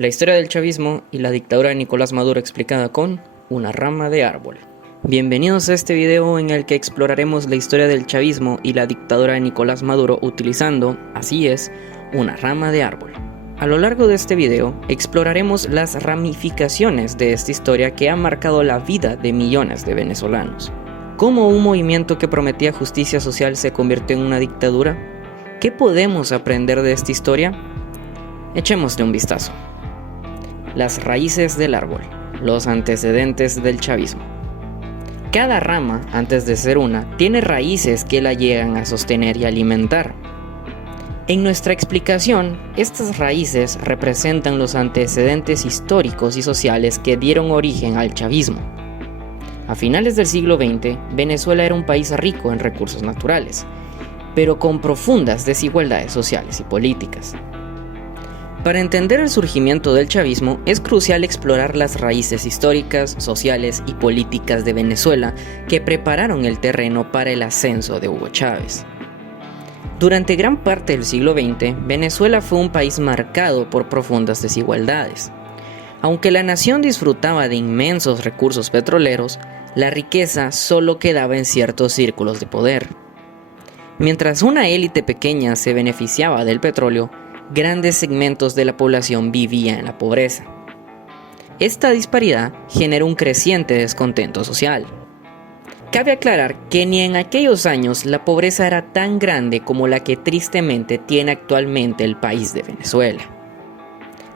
La historia del chavismo y la dictadura de Nicolás Maduro explicada con una rama de árbol. Bienvenidos a este video en el que exploraremos la historia del chavismo y la dictadura de Nicolás Maduro utilizando, así es, una rama de árbol. A lo largo de este video exploraremos las ramificaciones de esta historia que ha marcado la vida de millones de venezolanos. ¿Cómo un movimiento que prometía justicia social se convirtió en una dictadura? ¿Qué podemos aprender de esta historia? Echémosle un vistazo. Las raíces del árbol, los antecedentes del chavismo. Cada rama, antes de ser una, tiene raíces que la llegan a sostener y alimentar. En nuestra explicación, estas raíces representan los antecedentes históricos y sociales que dieron origen al chavismo. A finales del siglo XX, Venezuela era un país rico en recursos naturales, pero con profundas desigualdades sociales y políticas. Para entender el surgimiento del chavismo, es crucial explorar las raíces históricas, sociales y políticas de Venezuela que prepararon el terreno para el ascenso de Hugo Chávez. Durante gran parte del siglo XX, Venezuela fue un país marcado por profundas desigualdades. Aunque la nación disfrutaba de inmensos recursos petroleros, la riqueza solo quedaba en ciertos círculos de poder. Mientras una élite pequeña se beneficiaba del petróleo, grandes segmentos de la población vivían en la pobreza. Esta disparidad generó un creciente descontento social. Cabe aclarar que ni en aquellos años la pobreza era tan grande como la que tristemente tiene actualmente el país de Venezuela.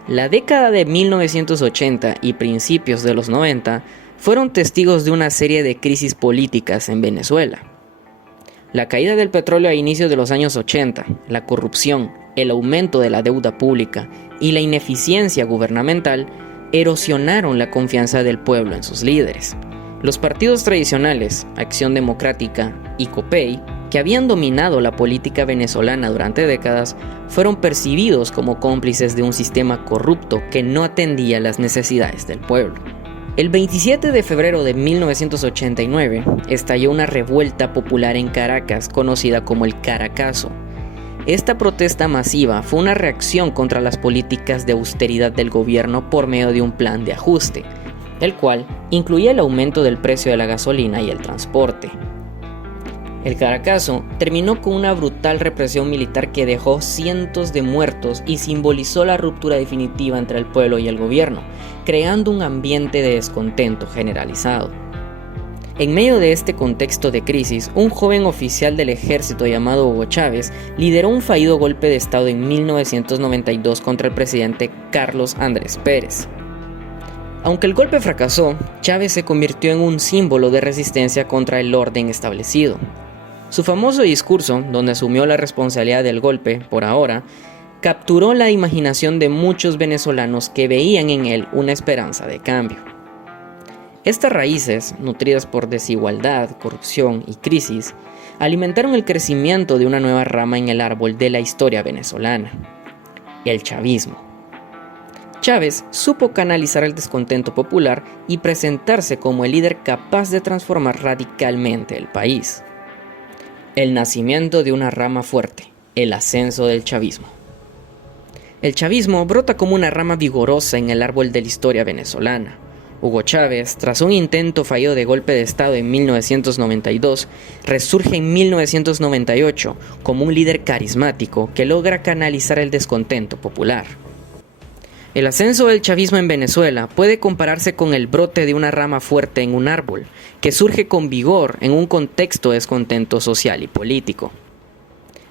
La década de 1980 y principios de los 90 fueron testigos de una serie de crisis políticas en Venezuela. La caída del petróleo a inicios de los años 80, la corrupción, el aumento de la deuda pública y la ineficiencia gubernamental erosionaron la confianza del pueblo en sus líderes. Los partidos tradicionales, Acción Democrática y COPEI, que habían dominado la política venezolana durante décadas, fueron percibidos como cómplices de un sistema corrupto que no atendía las necesidades del pueblo. El 27 de febrero de 1989 estalló una revuelta popular en Caracas conocida como el Caracazo. Esta protesta masiva fue una reacción contra las políticas de austeridad del gobierno por medio de un plan de ajuste, el cual incluía el aumento del precio de la gasolina y el transporte. El Caracazo terminó con una brutal represión militar que dejó cientos de muertos y simbolizó la ruptura definitiva entre el pueblo y el gobierno, creando un ambiente de descontento generalizado. En medio de este contexto de crisis, un joven oficial del ejército llamado Hugo Chávez lideró un fallido golpe de estado en 1992 contra el presidente Carlos Andrés Pérez. Aunque el golpe fracasó, Chávez se convirtió en un símbolo de resistencia contra el orden establecido. Su famoso discurso, donde asumió la responsabilidad del golpe, por ahora, capturó la imaginación de muchos venezolanos que veían en él una esperanza de cambio. Estas raíces, nutridas por desigualdad, corrupción y crisis, alimentaron el crecimiento de una nueva rama en el árbol de la historia venezolana, el chavismo. Chávez supo canalizar el descontento popular y presentarse como el líder capaz de transformar radicalmente el país. El nacimiento de una rama fuerte, el ascenso del chavismo. El chavismo brota como una rama vigorosa en el árbol de la historia venezolana. Hugo Chávez, tras un intento fallido de golpe de estado en 1992, resurge en 1998 como un líder carismático que logra canalizar el descontento popular. El ascenso del chavismo en Venezuela puede compararse con el brote de una rama fuerte en un árbol, que surge con vigor en un contexto de descontento social y político.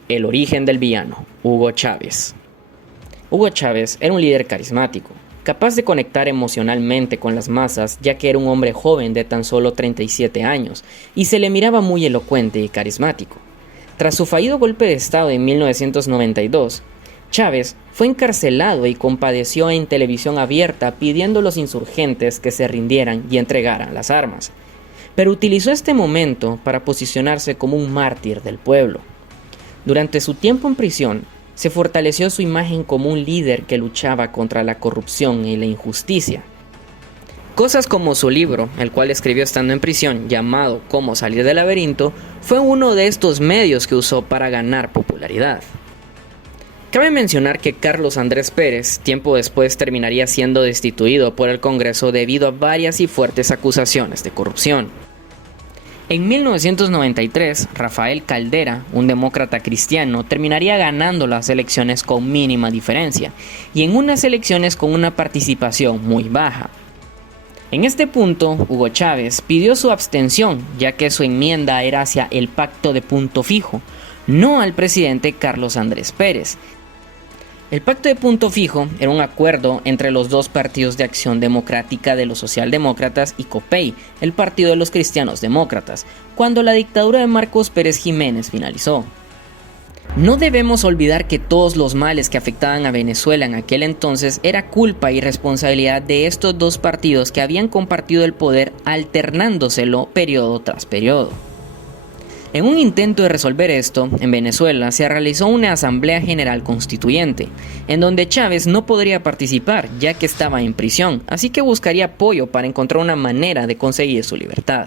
El origen del villano, Hugo Chávez. Hugo Chávez era un líder carismático, capaz de conectar emocionalmente con las masas, ya que era un hombre joven de tan solo 37 años, y se le miraba muy elocuente y carismático. Tras su fallido golpe de estado en 1992, Chávez fue encarcelado y compadeció en televisión abierta pidiendo a los insurgentes que se rindieran y entregaran las armas. Pero utilizó este momento para posicionarse como un mártir del pueblo. Durante su tiempo en prisión, se fortaleció su imagen como un líder que luchaba contra la corrupción y la injusticia. Cosas como su libro, el cual escribió estando en prisión, llamado Cómo salir del laberinto, fue uno de estos medios que usó para ganar popularidad. Cabe mencionar que Carlos Andrés Pérez, tiempo después, terminaría siendo destituido por el Congreso debido a varias y fuertes acusaciones de corrupción. En 1993, Rafael Caldera, un demócrata cristiano, terminaría ganando las elecciones con mínima diferencia, y en unas elecciones con una participación muy baja. En este punto, Hugo Chávez pidió su abstención, ya que su enmienda era hacia el pacto de punto fijo, no al presidente Carlos Andrés Pérez. El pacto de punto fijo era un acuerdo entre los dos partidos de Acción Democrática de los Socialdemócratas y COPEI, el Partido de los Cristianos Demócratas, cuando la dictadura de Marcos Pérez Jiménez finalizó. No debemos olvidar que todos los males que afectaban a Venezuela en aquel entonces era culpa y responsabilidad de estos dos partidos que habían compartido el poder alternándoselo periodo tras periodo. En un intento de resolver esto, en Venezuela se realizó una Asamblea General Constituyente, en donde Chávez no podría participar ya que estaba en prisión, así que buscaría apoyo para encontrar una manera de conseguir su libertad.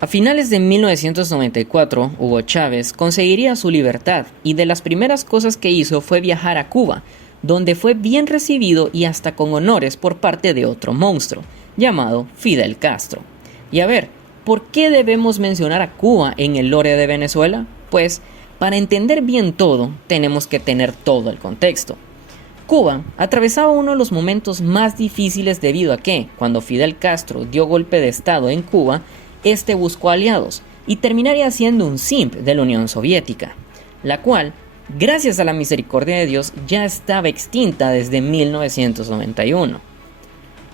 A finales de 1994, Hugo Chávez conseguiría su libertad y de las primeras cosas que hizo fue viajar a Cuba, donde fue bien recibido y hasta con honores por parte de otro monstruo, llamado Fidel Castro. Y a ver, ¿por qué debemos mencionar a Cuba en el lore de Venezuela? Pues, para entender bien todo, tenemos que tener todo el contexto. Cuba atravesaba uno de los momentos más difíciles debido a que, cuando Fidel Castro dio golpe de estado en Cuba, este buscó aliados y terminaría siendo un simp de la Unión Soviética, la cual, gracias a la misericordia de Dios, ya estaba extinta desde 1991.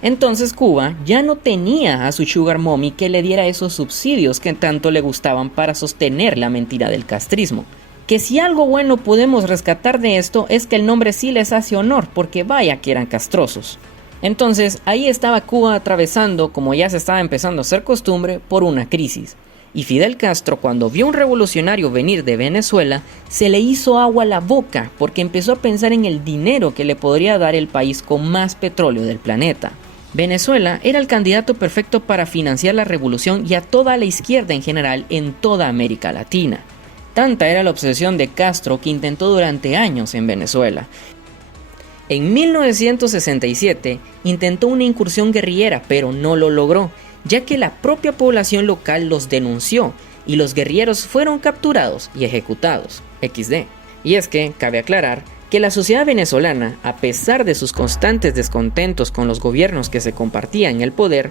Entonces Cuba ya no tenía a su sugar mommy que le diera esos subsidios que tanto le gustaban para sostener la mentira del castrismo. Que si algo bueno podemos rescatar de esto es que el nombre sí les hace honor, porque vaya que eran castrosos. Entonces ahí estaba Cuba atravesando, como ya se estaba empezando a hacer costumbre, por una crisis. Y Fidel Castro, cuando vio a un revolucionario venir de Venezuela, se le hizo agua a la boca porque empezó a pensar en el dinero que le podría dar el país con más petróleo del planeta. Venezuela era el candidato perfecto para financiar la revolución y a toda la izquierda en general en toda América Latina. Tanta era la obsesión de Castro que intentó durante años en Venezuela. En 1967 intentó una incursión guerrillera, pero no lo logró, ya que la propia población local los denunció y los guerrilleros fueron capturados y ejecutados. XD. Y es que, cabe aclarar, que la sociedad venezolana, a pesar de sus constantes descontentos con los gobiernos que se compartían el poder,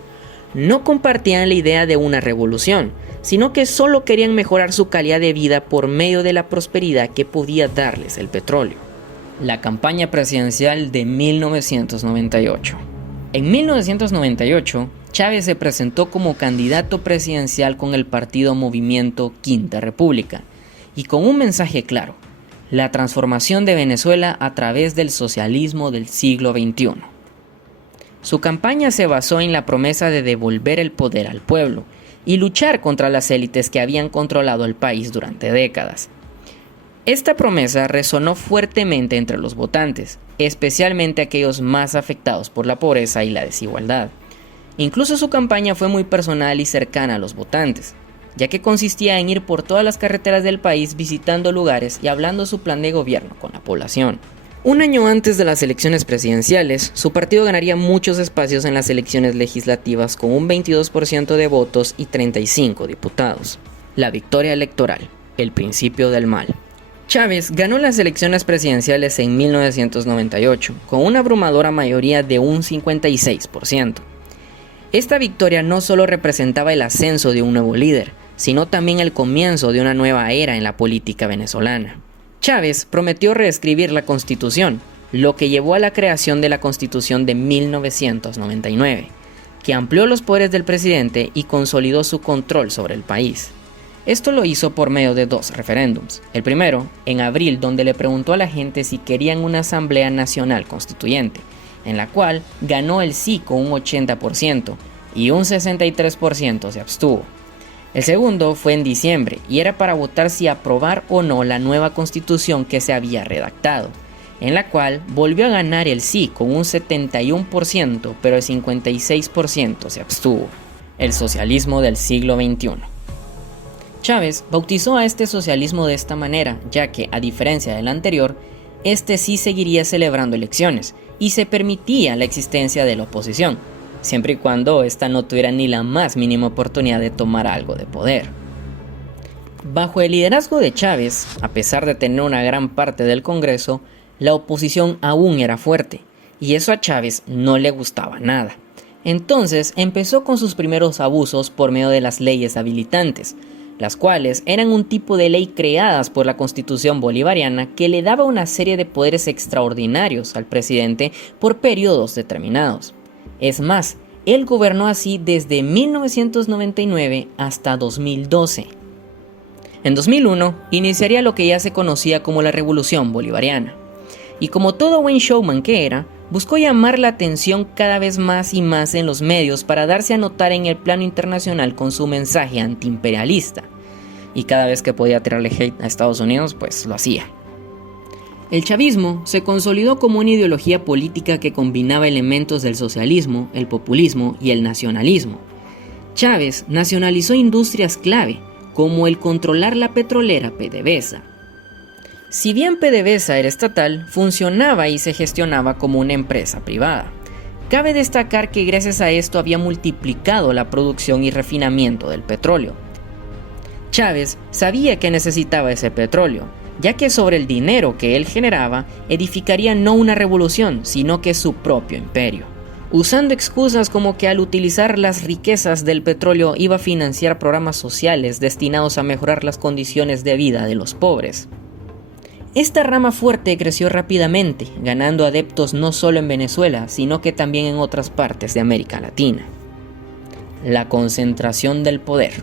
no compartían la idea de una revolución, sino que solo querían mejorar su calidad de vida por medio de la prosperidad que podía darles el petróleo. La campaña presidencial de 1998. En 1998, Chávez se presentó como candidato presidencial con el partido Movimiento Quinta República y con un mensaje claro: la transformación de Venezuela a través del socialismo del siglo XXI. Su campaña se basó en la promesa de devolver el poder al pueblo y luchar contra las élites que habían controlado el país durante décadas. Esta promesa resonó fuertemente entre los votantes, especialmente aquellos más afectados por la pobreza y la desigualdad. Incluso su campaña fue muy personal y cercana a los votantes, ya que consistía en ir por todas las carreteras del país visitando lugares y hablando su plan de gobierno con la población. Un año antes de las elecciones presidenciales, su partido ganaría muchos espacios en las elecciones legislativas con un 22% de votos y 35 diputados. La victoria electoral, el principio del mal. Chávez ganó las elecciones presidenciales en 1998 con una abrumadora mayoría de un 56%. Esta victoria no solo representaba el ascenso de un nuevo líder, sino también el comienzo de una nueva era en la política venezolana. Chávez prometió reescribir la Constitución, lo que llevó a la creación de la Constitución de 1999, que amplió los poderes del presidente y consolidó su control sobre el país. Esto lo hizo por medio de 2 referéndums. El primero, en abril, donde le preguntó a la gente si querían una Asamblea Nacional Constituyente, en la cual ganó el sí con un 80% y un 63% se abstuvo. El segundo fue en diciembre y era para votar si aprobar o no la nueva Constitución que se había redactado, en la cual volvió a ganar el sí con un 71%, pero el 56% se abstuvo. El socialismo del siglo XXI. Chávez bautizó a este socialismo de esta manera, ya que, a diferencia del anterior, este sí seguiría celebrando elecciones y se permitía la existencia de la oposición, siempre y cuando ésta no tuviera ni la más mínima oportunidad de tomar algo de poder. Bajo el liderazgo de Chávez, a pesar de tener una gran parte del Congreso, la oposición aún era fuerte, y eso a Chávez no le gustaba nada. Entonces empezó con sus primeros abusos por medio de las leyes habilitantes, las cuales eran un tipo de ley creadas por la Constitución bolivariana que le daba una serie de poderes extraordinarios al presidente por periodos determinados. Es más, él gobernó así desde 1999 hasta 2012. En 2001 iniciaría lo que ya se conocía como la Revolución Bolivariana, y como todo buen showman que era, buscó llamar la atención cada vez más y más en los medios para darse a notar en el plano internacional con su mensaje antiimperialista, y cada vez que podía tirarle hate a Estados Unidos, pues lo hacía. El chavismo se consolidó como una ideología política que combinaba elementos del socialismo, el populismo y el nacionalismo. Chávez nacionalizó industrias clave, como el controlar la petrolera PDVSA. Si bien PDVSA era estatal, funcionaba y se gestionaba como una empresa privada. Cabe destacar que gracias a esto había multiplicado la producción y refinamiento del petróleo. Chávez sabía que necesitaba ese petróleo, ya que sobre el dinero que él generaba, edificaría no una revolución, sino que su propio imperio, usando excusas como que al utilizar las riquezas del petróleo iba a financiar programas sociales destinados a mejorar las condiciones de vida de los pobres. Esta rama fuerte creció rápidamente, ganando adeptos no solo en Venezuela, sino que también en otras partes de América Latina. La concentración del poder.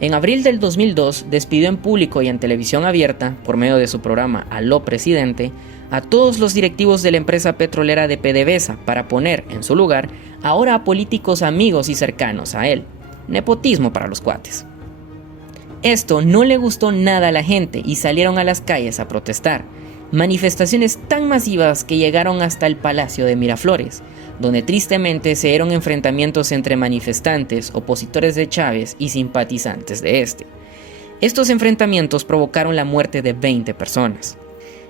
En abril del 2002 despidió en público y en televisión abierta, por medio de su programa Aló Presidente, a todos los directivos de la empresa petrolera de PDVSA para poner, en su lugar, ahora a políticos amigos y cercanos a él. Nepotismo para los cuates. Esto no le gustó nada a la gente y salieron a las calles a protestar. Manifestaciones tan masivas que llegaron hasta el Palacio de Miraflores, donde tristemente se dieron enfrentamientos entre manifestantes, opositores de Chávez y simpatizantes de este. Estos enfrentamientos provocaron la muerte de 20 personas.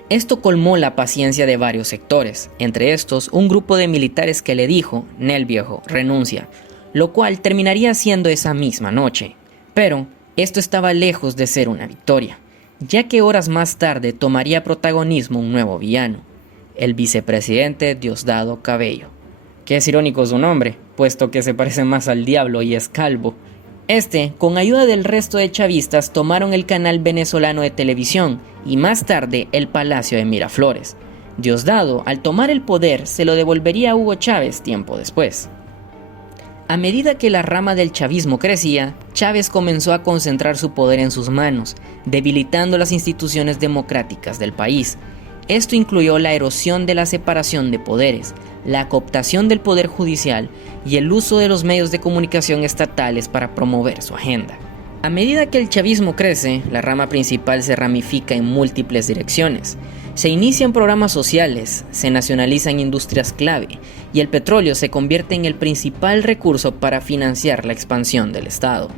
Esto colmó la paciencia de varios sectores, entre estos un grupo de militares que le dijo, Nel viejo, renuncia, lo cual terminaría siendo esa misma noche. Pero esto estaba lejos de ser una victoria, ya que horas más tarde tomaría protagonismo un nuevo villano, el vicepresidente Diosdado Cabello, que es irónico su nombre, puesto que se parece más al diablo y es calvo. Con ayuda del resto de chavistas, tomaron el canal venezolano de televisión y más tarde el Palacio de Miraflores. Diosdado, al tomar el poder, se lo devolvería a Hugo Chávez tiempo después. A medida que la rama del chavismo crecía, Chávez comenzó a concentrar su poder en sus manos, debilitando las instituciones democráticas del país. Esto incluyó la erosión de la separación de poderes, la cooptación del poder judicial y el uso de los medios de comunicación estatales para promover su agenda. A medida que el chavismo crece, la rama principal se ramifica en múltiples direcciones. Se inician programas sociales, se nacionalizan industrias clave y el petróleo se convierte en el principal recurso para financiar la expansión del Estado.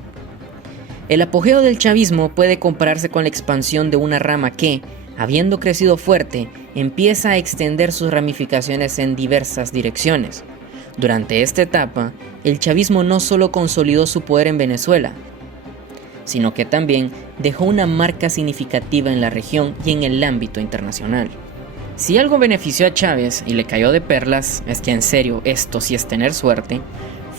El apogeo del chavismo puede compararse con la expansión de una rama que, habiendo crecido fuerte, empieza a extender sus ramificaciones en diversas direcciones. Durante esta etapa, el chavismo no solo consolidó su poder en Venezuela, sino que también dejó una marca significativa en la región y en el ámbito internacional. Si algo benefició a Chávez y le cayó de perlas, es que en serio esto sí es tener suerte,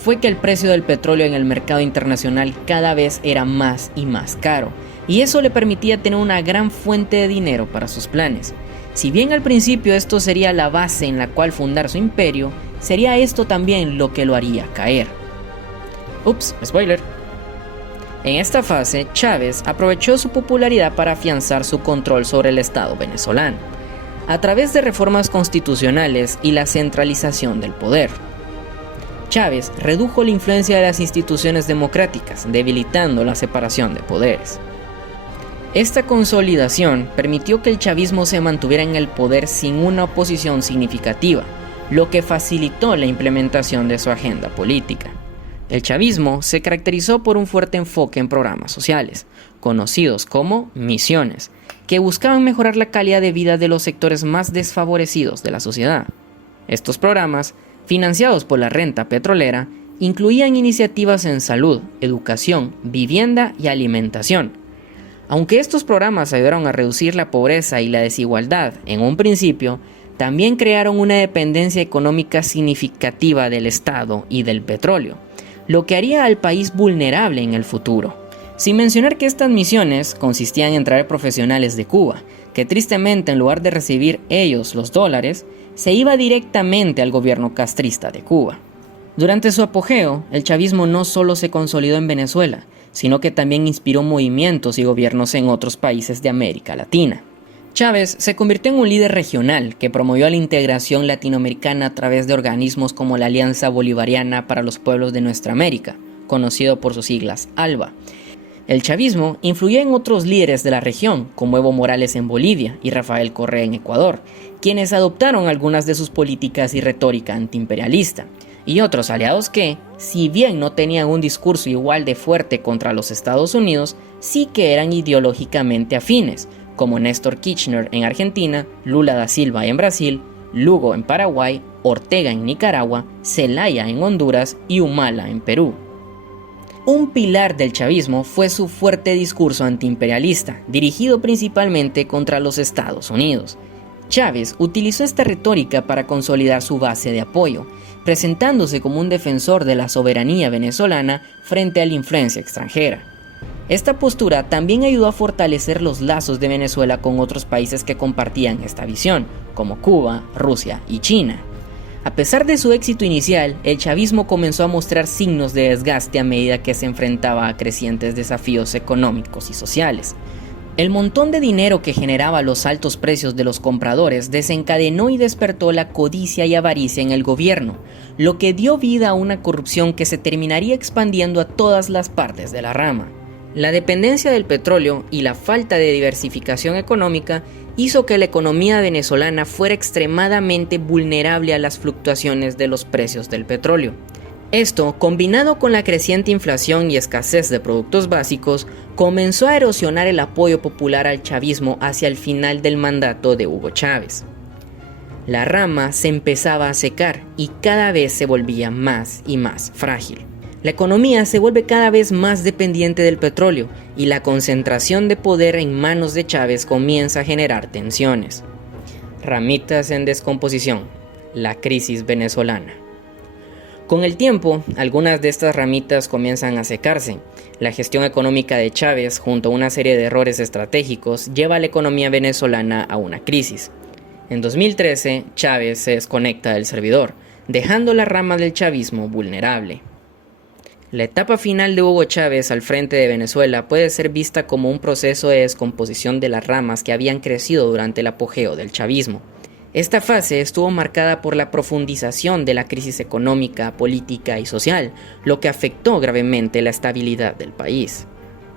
fue que el precio del petróleo en el mercado internacional cada vez era más y más caro, y eso le permitía tener una gran fuente de dinero para sus planes. Si bien al principio esto sería la base en la cual fundar su imperio, sería esto también lo que lo haría caer. Ups, spoiler. En esta fase, Chávez aprovechó su popularidad para afianzar su control sobre el Estado venezolano, a través de reformas constitucionales y la centralización del poder. Chávez redujo la influencia de las instituciones democráticas, debilitando la separación de poderes. Esta consolidación permitió que el chavismo se mantuviera en el poder sin una oposición significativa, lo que facilitó la implementación de su agenda política. El chavismo se caracterizó por un fuerte enfoque en programas sociales, conocidos como misiones, que buscaban mejorar la calidad de vida de los sectores más desfavorecidos de la sociedad. Estos programas, financiados por la renta petrolera, incluían iniciativas en salud, educación, vivienda y alimentación. Aunque estos programas ayudaron a reducir la pobreza y la desigualdad en un principio, también crearon una dependencia económica significativa del Estado y del petróleo, lo que haría al país vulnerable en el futuro. Sin mencionar que estas misiones consistían en traer profesionales de Cuba, que tristemente en lugar de recibir ellos los dólares, se iba directamente al gobierno castrista de Cuba. Durante su apogeo, el chavismo no solo se consolidó en Venezuela, sino que también inspiró movimientos y gobiernos en otros países de América Latina. Chávez se convirtió en un líder regional que promovió la integración latinoamericana a través de organismos como la Alianza Bolivariana para los Pueblos de Nuestra América, conocido por sus siglas ALBA. El chavismo influyó en otros líderes de la región, como Evo Morales en Bolivia y Rafael Correa en Ecuador, quienes adoptaron algunas de sus políticas y retórica antiimperialista, y otros aliados que, si bien no tenían un discurso igual de fuerte contra los Estados Unidos, sí que eran ideológicamente afines, como Néstor Kirchner en Argentina, Lula da Silva en Brasil, Lugo en Paraguay, Ortega en Nicaragua, Zelaya en Honduras y Humala en Perú. Un pilar del chavismo fue su fuerte discurso antiimperialista, dirigido principalmente contra los Estados Unidos. Chávez utilizó esta retórica para consolidar su base de apoyo, presentándose como un defensor de la soberanía venezolana frente a la influencia extranjera. Esta postura también ayudó a fortalecer los lazos de Venezuela con otros países que compartían esta visión, como Cuba, Rusia y China. A pesar de su éxito inicial, el chavismo comenzó a mostrar signos de desgaste a medida que se enfrentaba a crecientes desafíos económicos y sociales. El montón de dinero que generaba los altos precios de los compradores desencadenó y despertó la codicia y avaricia en el gobierno, lo que dio vida a una corrupción que se terminaría expandiendo a todas las partes de la rama. La dependencia del petróleo y la falta de diversificación económica hizo que la economía venezolana fuera extremadamente vulnerable a las fluctuaciones de los precios del petróleo. Esto, combinado con la creciente inflación y escasez de productos básicos, comenzó a erosionar el apoyo popular al chavismo hacia el final del mandato de Hugo Chávez. La rama se empezaba a secar y cada vez se volvía más y más frágil. La economía se vuelve cada vez más dependiente del petróleo y la concentración de poder en manos de Chávez comienza a generar tensiones. Ramitas en descomposición. La crisis venezolana. Con el tiempo, algunas de estas ramitas comienzan a secarse. La gestión económica de Chávez, junto a una serie de errores estratégicos, lleva a la economía venezolana a una crisis. En 2013, Chávez se desconecta del servidor, dejando la rama del chavismo vulnerable. La etapa final de Hugo Chávez al frente de Venezuela puede ser vista como un proceso de descomposición de las ramas que habían crecido durante el apogeo del chavismo. Esta fase estuvo marcada por la profundización de la crisis económica, política y social, lo que afectó gravemente la estabilidad del país.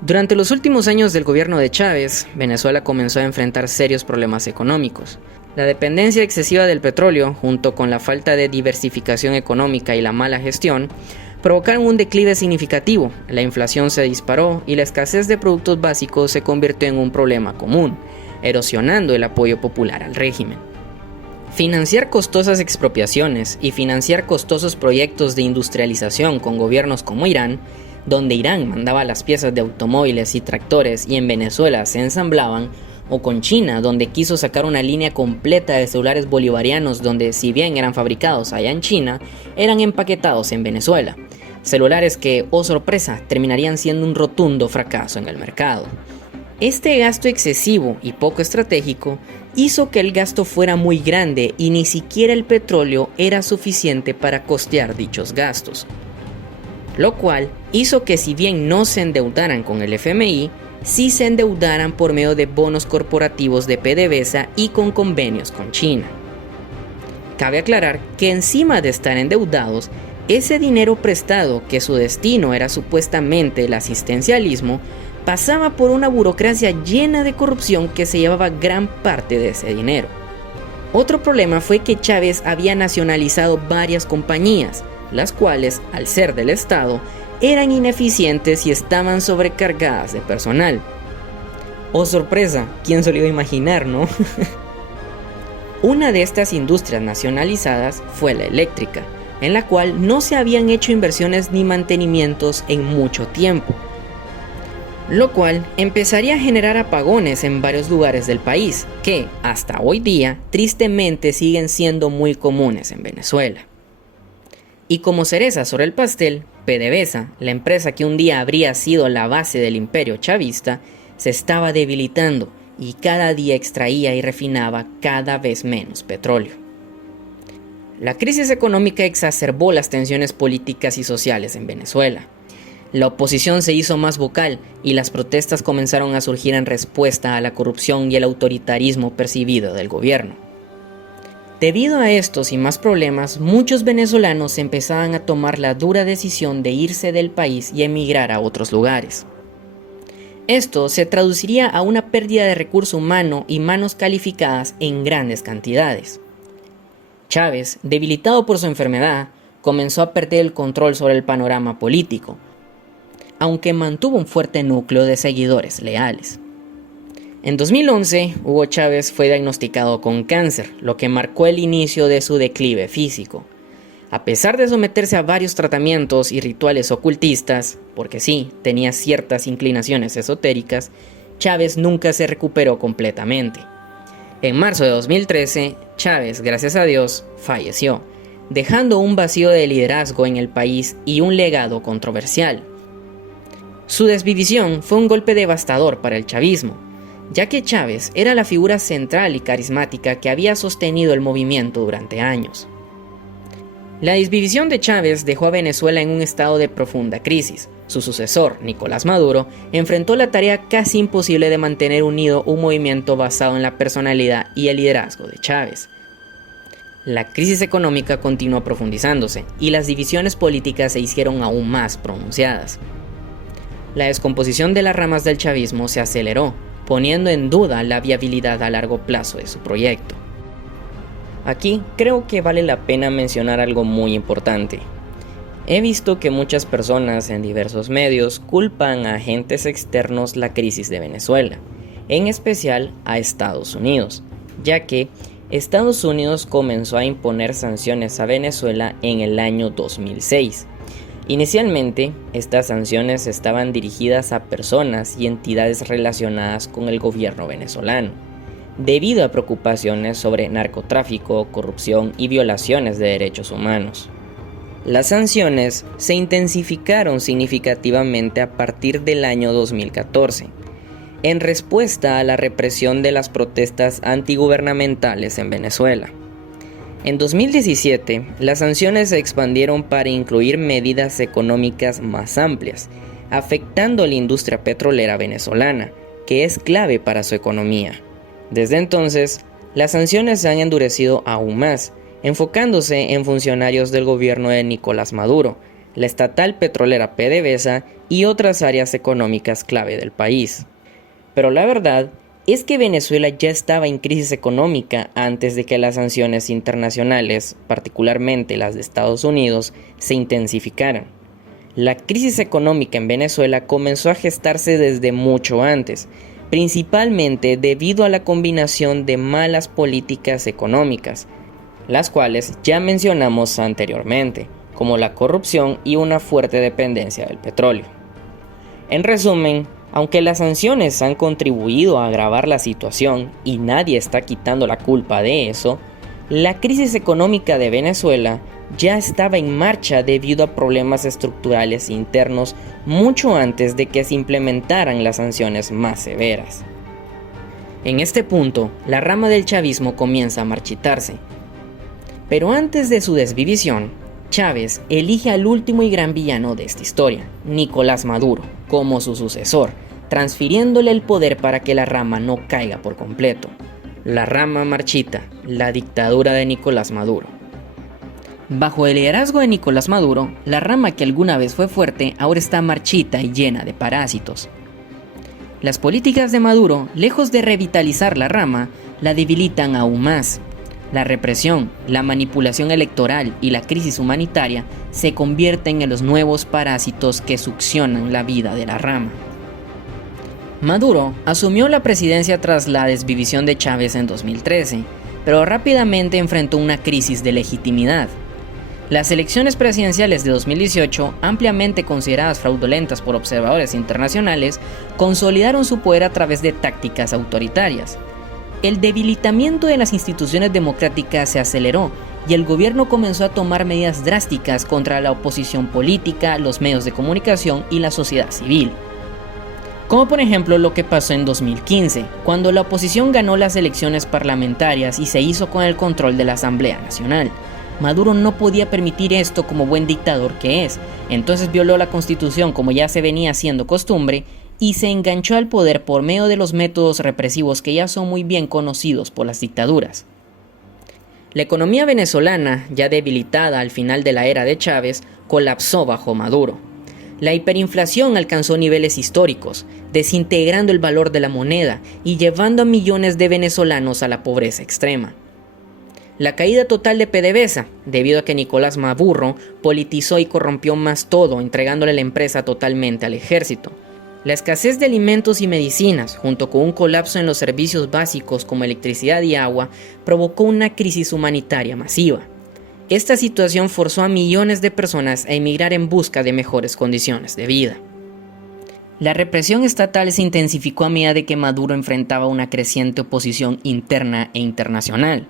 Durante los últimos años del gobierno de Chávez, Venezuela comenzó a enfrentar serios problemas económicos. La dependencia excesiva del petróleo, junto con la falta de diversificación económica y la mala gestión, provocaron un declive significativo, la inflación se disparó y la escasez de productos básicos se convirtió en un problema común, erosionando el apoyo popular al régimen. Financiar costosas expropiaciones y financiar costosos proyectos de industrialización con gobiernos como Irán, donde Irán mandaba las piezas de automóviles y tractores y en Venezuela se ensamblaban, o con China, donde quiso sacar una línea completa de celulares bolivarianos donde, si bien eran fabricados allá en China, eran empaquetados en Venezuela. Celulares que, oh sorpresa, terminarían siendo un rotundo fracaso en el mercado. Este gasto excesivo y poco estratégico hizo que el gasto fuera muy grande y ni siquiera el petróleo era suficiente para costear dichos gastos. Lo cual hizo que, si bien no se endeudaran con el FMI, sí se endeudaran por medio de bonos corporativos de PDVSA y con convenios con China. Cabe aclarar que encima de estar endeudados, ese dinero prestado, que su destino era supuestamente el asistencialismo, pasaba por una burocracia llena de corrupción que se llevaba gran parte de ese dinero. Otro problema fue que Chávez había nacionalizado varias compañías, las cuales, al ser del Estado, eran ineficientes y estaban sobrecargadas de personal. Oh sorpresa, ¿quién se lo iba a imaginar, no? Una de estas industrias nacionalizadas fue la eléctrica, en la cual no se habían hecho inversiones ni mantenimientos en mucho tiempo, lo cual empezaría a generar apagones en varios lugares del país, que hasta hoy día tristemente siguen siendo muy comunes en Venezuela. Y como cereza sobre el pastel, PDVSA, la empresa que un día habría sido la base del imperio chavista, se estaba debilitando y cada día extraía y refinaba cada vez menos petróleo. La crisis económica exacerbó las tensiones políticas y sociales en Venezuela. La oposición se hizo más vocal y las protestas comenzaron a surgir en respuesta a la corrupción y el autoritarismo percibido del gobierno. Debido a estos y más problemas, muchos venezolanos empezaban a tomar la dura decisión de irse del país y emigrar a otros lugares. Esto se traduciría a una pérdida de recurso humano y manos calificadas en grandes cantidades. Chávez, debilitado por su enfermedad, comenzó a perder el control sobre el panorama político, aunque mantuvo un fuerte núcleo de seguidores leales. En 2011, Hugo Chávez fue diagnosticado con cáncer, lo que marcó el inicio de su declive físico. A pesar de someterse a varios tratamientos y rituales ocultistas, porque sí, tenía ciertas inclinaciones esotéricas, Chávez nunca se recuperó completamente. En marzo de 2013, Chávez, gracias a Dios, falleció, dejando un vacío de liderazgo en el país y un legado controversial. Su desvivición fue un golpe devastador para el chavismo, ya que Chávez era la figura central y carismática que había sostenido el movimiento durante años. La desvivisión de Chávez dejó a Venezuela en un estado de profunda crisis. Su sucesor, Nicolás Maduro, enfrentó la tarea casi imposible de mantener unido un movimiento basado en la personalidad y el liderazgo de Chávez. La crisis económica continuó profundizándose y las divisiones políticas se hicieron aún más pronunciadas. La descomposición de las ramas del chavismo se aceleró, poniendo en duda la viabilidad a largo plazo de su proyecto. Aquí creo que vale la pena mencionar algo muy importante. He visto que muchas personas en diversos medios culpan a agentes externos la crisis de Venezuela, en especial a Estados Unidos, ya que Estados Unidos comenzó a imponer sanciones a Venezuela en el año 2006. Inicialmente, estas sanciones estaban dirigidas a personas y entidades relacionadas con el gobierno venezolano, debido a preocupaciones sobre narcotráfico, corrupción y violaciones de derechos humanos. Las sanciones se intensificaron significativamente a partir del año 2014, en respuesta a la represión de las protestas antigubernamentales en Venezuela. En 2017, las sanciones se expandieron para incluir medidas económicas más amplias, afectando a la industria petrolera venezolana, que es clave para su economía. Desde entonces, las sanciones se han endurecido aún más, enfocándose en funcionarios del gobierno de Nicolás Maduro, la estatal petrolera PDVSA y otras áreas económicas clave del país. Pero la verdad es que Venezuela ya estaba en crisis económica antes de que las sanciones internacionales, particularmente las de Estados Unidos, se intensificaran. La crisis económica en Venezuela comenzó a gestarse desde mucho antes, principalmente debido a la combinación de malas políticas económicas, las cuales ya mencionamos anteriormente, como la corrupción y una fuerte dependencia del petróleo. En resumen, aunque las sanciones han contribuido a agravar la situación y nadie está quitando la culpa de eso, la crisis económica de Venezuela ya estaba en marcha debido a problemas estructurales internos mucho antes de que se implementaran las sanciones más severas. En este punto, la rama del chavismo comienza a marchitarse. Pero antes de su desvivisión, Chávez elige al último y gran villano de esta historia, Nicolás Maduro, como su sucesor, transfiriéndole el poder para que la rama no caiga por completo. La rama marchita, la dictadura de Nicolás Maduro. Bajo el liderazgo de Nicolás Maduro, la rama que alguna vez fue fuerte ahora está marchita y llena de parásitos. Las políticas de Maduro, lejos de revitalizar la rama, la debilitan aún más. La represión, la manipulación electoral y la crisis humanitaria se convierten en los nuevos parásitos que succionan la vida de la rama. Maduro asumió la presidencia tras la desdivisión de Chávez en 2013, pero rápidamente enfrentó una crisis de legitimidad. Las elecciones presidenciales de 2018, ampliamente consideradas fraudulentas por observadores internacionales, consolidaron su poder a través de tácticas autoritarias. El debilitamiento de las instituciones democráticas se aceleró y el gobierno comenzó a tomar medidas drásticas contra la oposición política, los medios de comunicación y la sociedad civil. Como por ejemplo lo que pasó en 2015, cuando la oposición ganó las elecciones parlamentarias y se hizo con el control de la Asamblea Nacional. Maduro no podía permitir esto como buen dictador que es, entonces violó la Constitución como ya se venía haciendo costumbre y se enganchó al poder por medio de los métodos represivos que ya son muy bien conocidos por las dictaduras. La economía venezolana, ya debilitada al final de la era de Chávez, colapsó bajo Maduro. La hiperinflación alcanzó niveles históricos, desintegrando el valor de la moneda y llevando a millones de venezolanos a la pobreza extrema. La caída total de PDVSA, debido a que Nicolás Maduro politizó y corrompió más todo, entregándole la empresa totalmente al ejército. La escasez de alimentos y medicinas, junto con un colapso en los servicios básicos como electricidad y agua, provocó una crisis humanitaria masiva. Esta situación forzó a millones de personas a emigrar en busca de mejores condiciones de vida. La represión estatal se intensificó a medida de que Maduro enfrentaba una creciente oposición interna e internacional.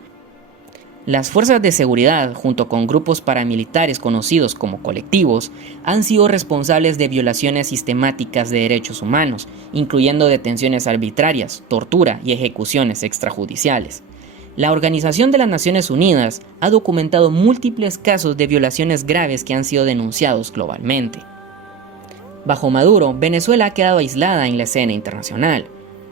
Las fuerzas de seguridad, junto con grupos paramilitares conocidos como colectivos, han sido responsables de violaciones sistemáticas de derechos humanos, incluyendo detenciones arbitrarias, tortura y ejecuciones extrajudiciales. La Organización de las Naciones Unidas ha documentado múltiples casos de violaciones graves que han sido denunciados globalmente. Bajo Maduro, Venezuela ha quedado aislada en la escena internacional.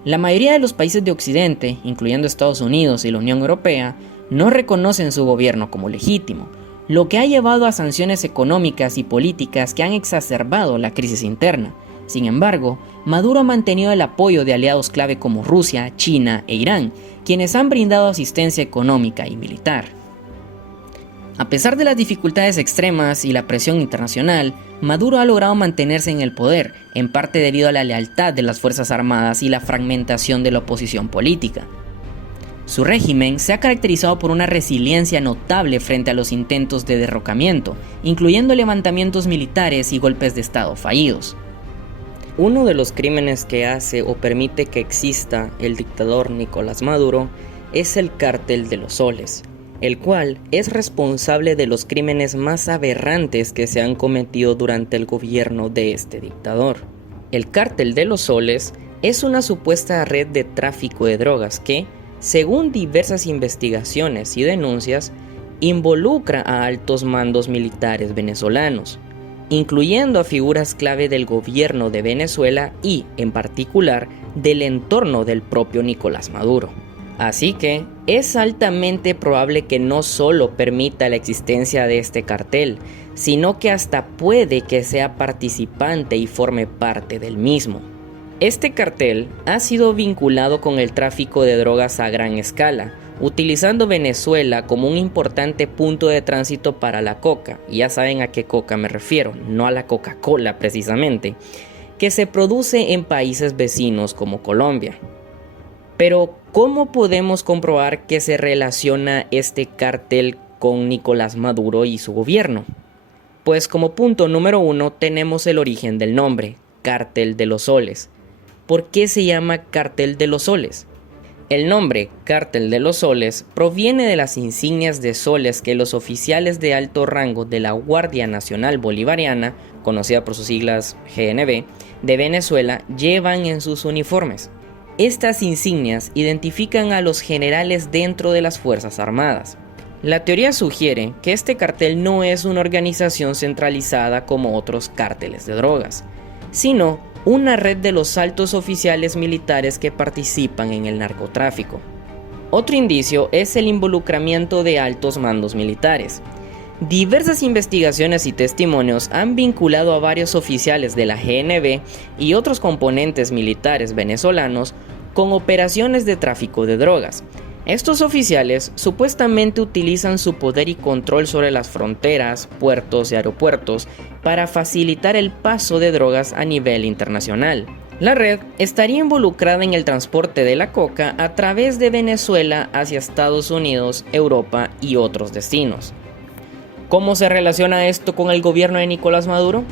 La mayoría de los países de Occidente, incluyendo Estados Unidos y la Unión Europea, no reconocen su gobierno como legítimo, lo que ha llevado a sanciones económicas y políticas que han exacerbado la crisis interna. Sin embargo, Maduro ha mantenido el apoyo de aliados clave como Rusia, China e Irán, quienes han brindado asistencia económica y militar. A pesar de las dificultades extremas y la presión internacional, Maduro ha logrado mantenerse en el poder, en parte debido a la lealtad de las Fuerzas Armadas y la fragmentación de la oposición política. Su régimen se ha caracterizado por una resiliencia notable frente a los intentos de derrocamiento, incluyendo levantamientos militares y golpes de Estado fallidos. Uno de los crímenes que hace o permite que exista el dictador Nicolás Maduro es el Cártel de los Soles, el cual es responsable de los crímenes más aberrantes que se han cometido durante el gobierno de este dictador. El Cártel de los Soles es una supuesta red de tráfico de drogas que, según diversas investigaciones y denuncias, involucra a altos mandos militares venezolanos, incluyendo a figuras clave del gobierno de Venezuela y, en particular, del entorno del propio Nicolás Maduro. Así que es altamente probable que no solo permita la existencia de este cartel, sino que hasta puede que sea participante y forme parte del mismo. Este cartel ha sido vinculado con el tráfico de drogas a gran escala, utilizando Venezuela como un importante punto de tránsito para la coca, y ya saben a qué coca me refiero, no a la Coca-Cola precisamente, que se produce en países vecinos como Colombia. Pero, ¿cómo podemos comprobar que se relaciona este cartel con Nicolás Maduro y su gobierno? Pues como punto número 1 tenemos el origen del nombre, Cártel de los Soles. ¿Por qué se llama Cártel de los Soles? El nombre Cártel de los Soles proviene de las insignias de soles que los oficiales de alto rango de la Guardia Nacional Bolivariana, conocida por sus siglas GNB, de Venezuela, llevan en sus uniformes. Estas insignias identifican a los generales dentro de las Fuerzas Armadas. La teoría sugiere que este cartel no es una organización centralizada como otros cárteles de drogas, sino una red de los altos oficiales militares que participan en el narcotráfico. Otro indicio es el involucramiento de altos mandos militares. Diversas investigaciones y testimonios han vinculado a varios oficiales de la GNB y otros componentes militares venezolanos con operaciones de tráfico de drogas. Estos oficiales supuestamente utilizan su poder y control sobre las fronteras, puertos y aeropuertos para facilitar el paso de drogas a nivel internacional. La red estaría involucrada en el transporte de la coca a través de Venezuela hacia Estados Unidos, Europa y otros destinos. ¿Cómo se relaciona esto con el gobierno de Nicolás Maduro?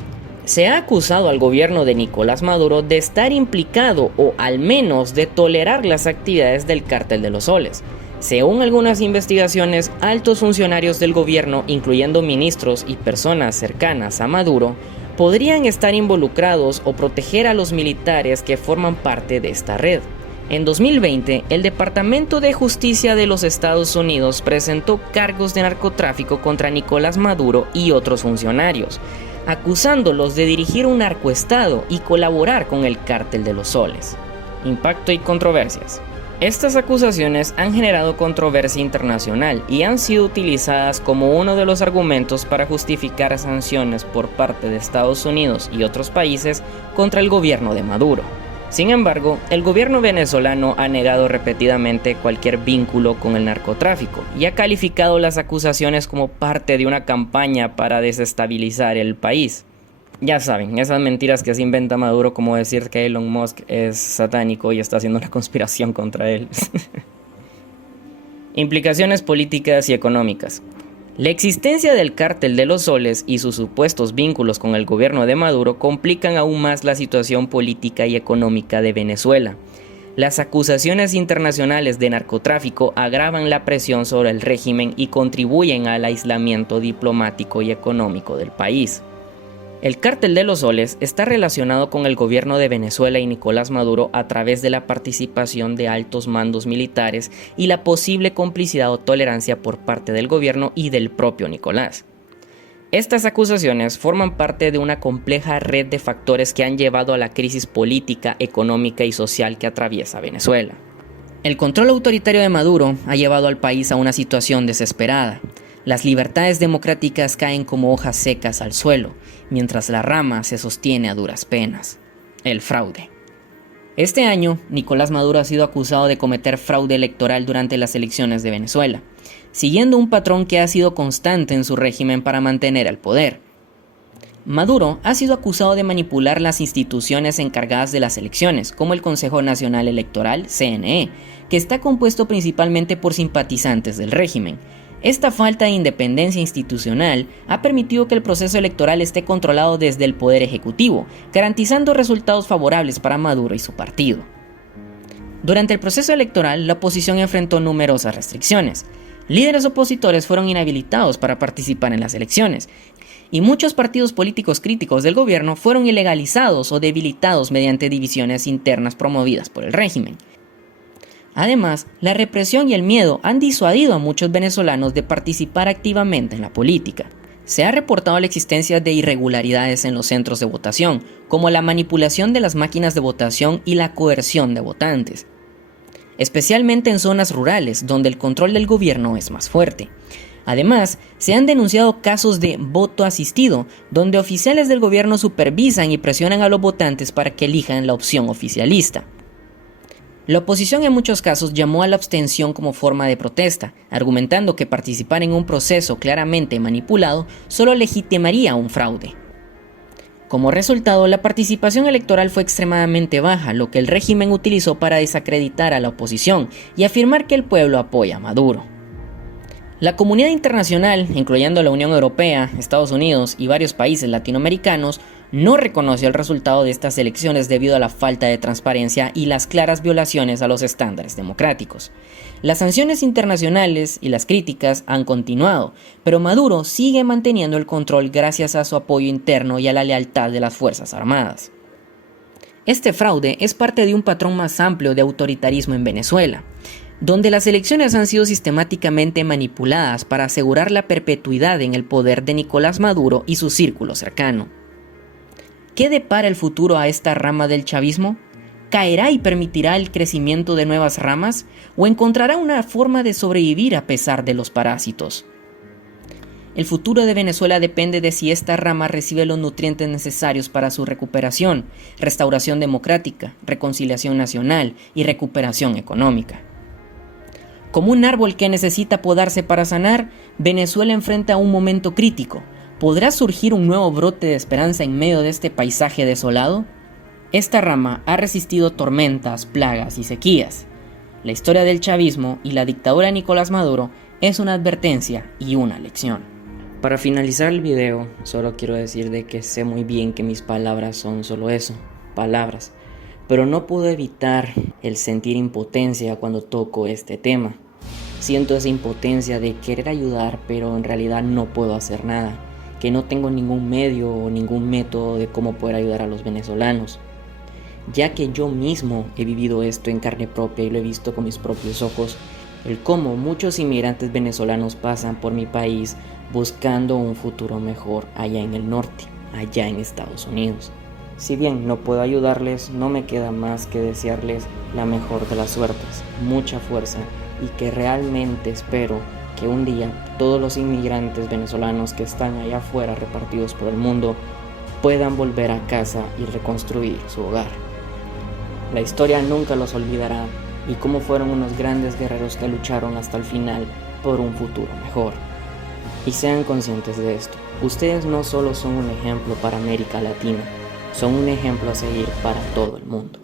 Se ha acusado al gobierno de Nicolás Maduro de estar implicado o al menos de tolerar las actividades del Cártel de los Soles. Según algunas investigaciones, altos funcionarios del gobierno, incluyendo ministros y personas cercanas a Maduro, podrían estar involucrados o proteger a los militares que forman parte de esta red. En 2020, el Departamento de Justicia de los Estados Unidos presentó cargos de narcotráfico contra Nicolás Maduro y otros funcionarios, acusándolos de dirigir un narcoestado y colaborar con el Cártel de los Soles. Impacto y controversias. Estas acusaciones han generado controversia internacional y han sido utilizadas como uno de los argumentos para justificar sanciones por parte de Estados Unidos y otros países contra el gobierno de Maduro. Sin embargo, el gobierno venezolano ha negado repetidamente cualquier vínculo con el narcotráfico y ha calificado las acusaciones como parte de una campaña para desestabilizar el país. Ya saben, esas mentiras que se inventa Maduro, como decir que Elon Musk es satánico y está haciendo una conspiración contra él. Implicaciones políticas y económicas. La existencia del Cártel de los Soles y sus supuestos vínculos con el gobierno de Maduro complican aún más la situación política y económica de Venezuela. Las acusaciones internacionales de narcotráfico agravan la presión sobre el régimen y contribuyen al aislamiento diplomático y económico del país. El Cártel de los Soles está relacionado con el gobierno de Venezuela y Nicolás Maduro a través de la participación de altos mandos militares y la posible complicidad o tolerancia por parte del gobierno y del propio Nicolás. Estas acusaciones forman parte de una compleja red de factores que han llevado a la crisis política, económica y social que atraviesa Venezuela. El control autoritario de Maduro ha llevado al país a una situación desesperada. Las libertades democráticas caen como hojas secas al suelo, mientras la rama se sostiene a duras penas. El fraude. Este año, Nicolás Maduro ha sido acusado de cometer fraude electoral durante las elecciones de Venezuela, siguiendo un patrón que ha sido constante en su régimen para mantener el poder. Maduro ha sido acusado de manipular las instituciones encargadas de las elecciones, como el Consejo Nacional Electoral, CNE, que está compuesto principalmente por simpatizantes del régimen. Esta falta de independencia institucional ha permitido que el proceso electoral esté controlado desde el Poder Ejecutivo, garantizando resultados favorables para Maduro y su partido. Durante el proceso electoral, la oposición enfrentó numerosas restricciones. Líderes opositores fueron inhabilitados para participar en las elecciones, y muchos partidos políticos críticos del gobierno fueron ilegalizados o debilitados mediante divisiones internas promovidas por el régimen. Además, la represión y el miedo han disuadido a muchos venezolanos de participar activamente en la política. Se ha reportado la existencia de irregularidades en los centros de votación, como la manipulación de las máquinas de votación y la coerción de votantes, especialmente en zonas rurales, donde el control del gobierno es más fuerte. Además, se han denunciado casos de voto asistido, donde oficiales del gobierno supervisan y presionan a los votantes para que elijan la opción oficialista. La oposición en muchos casos llamó a la abstención como forma de protesta, argumentando que participar en un proceso claramente manipulado solo legitimaría un fraude. Como resultado, la participación electoral fue extremadamente baja, lo que el régimen utilizó para desacreditar a la oposición y afirmar que el pueblo apoya a Maduro. La comunidad internacional, incluyendo la Unión Europea, Estados Unidos y varios países latinoamericanos, no reconoció el resultado de estas elecciones debido a la falta de transparencia y las claras violaciones a los estándares democráticos. Las sanciones internacionales y las críticas han continuado, pero Maduro sigue manteniendo el control gracias a su apoyo interno y a la lealtad de las Fuerzas Armadas. Este fraude es parte de un patrón más amplio de autoritarismo en Venezuela, donde las elecciones han sido sistemáticamente manipuladas para asegurar la perpetuidad en el poder de Nicolás Maduro y su círculo cercano. ¿Qué depara el futuro a esta rama del chavismo? ¿Caerá y permitirá el crecimiento de nuevas ramas? ¿O encontrará una forma de sobrevivir a pesar de los parásitos? El futuro de Venezuela depende de si esta rama recibe los nutrientes necesarios para su recuperación, restauración democrática, reconciliación nacional y recuperación económica. Como un árbol que necesita podarse para sanar, Venezuela enfrenta un momento crítico. ¿Podrá surgir un nuevo brote de esperanza en medio de este paisaje desolado? Esta rama ha resistido tormentas, plagas y sequías. La historia del chavismo y la dictadura de Nicolás Maduro es una advertencia y una lección. Para finalizar el video, solo quiero decir de que sé muy bien que mis palabras son solo eso, palabras, pero no puedo evitar el sentir impotencia cuando toco este tema. Siento esa impotencia de querer ayudar, pero en realidad no puedo hacer nada, que no tengo ningún medio o ningún método de cómo poder ayudar a los venezolanos, ya que yo mismo he vivido esto en carne propia y lo he visto con mis propios ojos, el cómo muchos inmigrantes venezolanos pasan por mi país buscando un futuro mejor allá en el norte, allá en Estados Unidos. Si bien no puedo ayudarles, no me queda más que desearles la mejor de las suertes, mucha fuerza, y que realmente espero que un día todos los inmigrantes venezolanos que están allá afuera repartidos por el mundo puedan volver a casa y reconstruir su hogar. La historia nunca los olvidará y cómo fueron unos grandes guerreros que lucharon hasta el final por un futuro mejor. Y sean conscientes de esto, ustedes no solo son un ejemplo para América Latina, son un ejemplo a seguir para todo el mundo.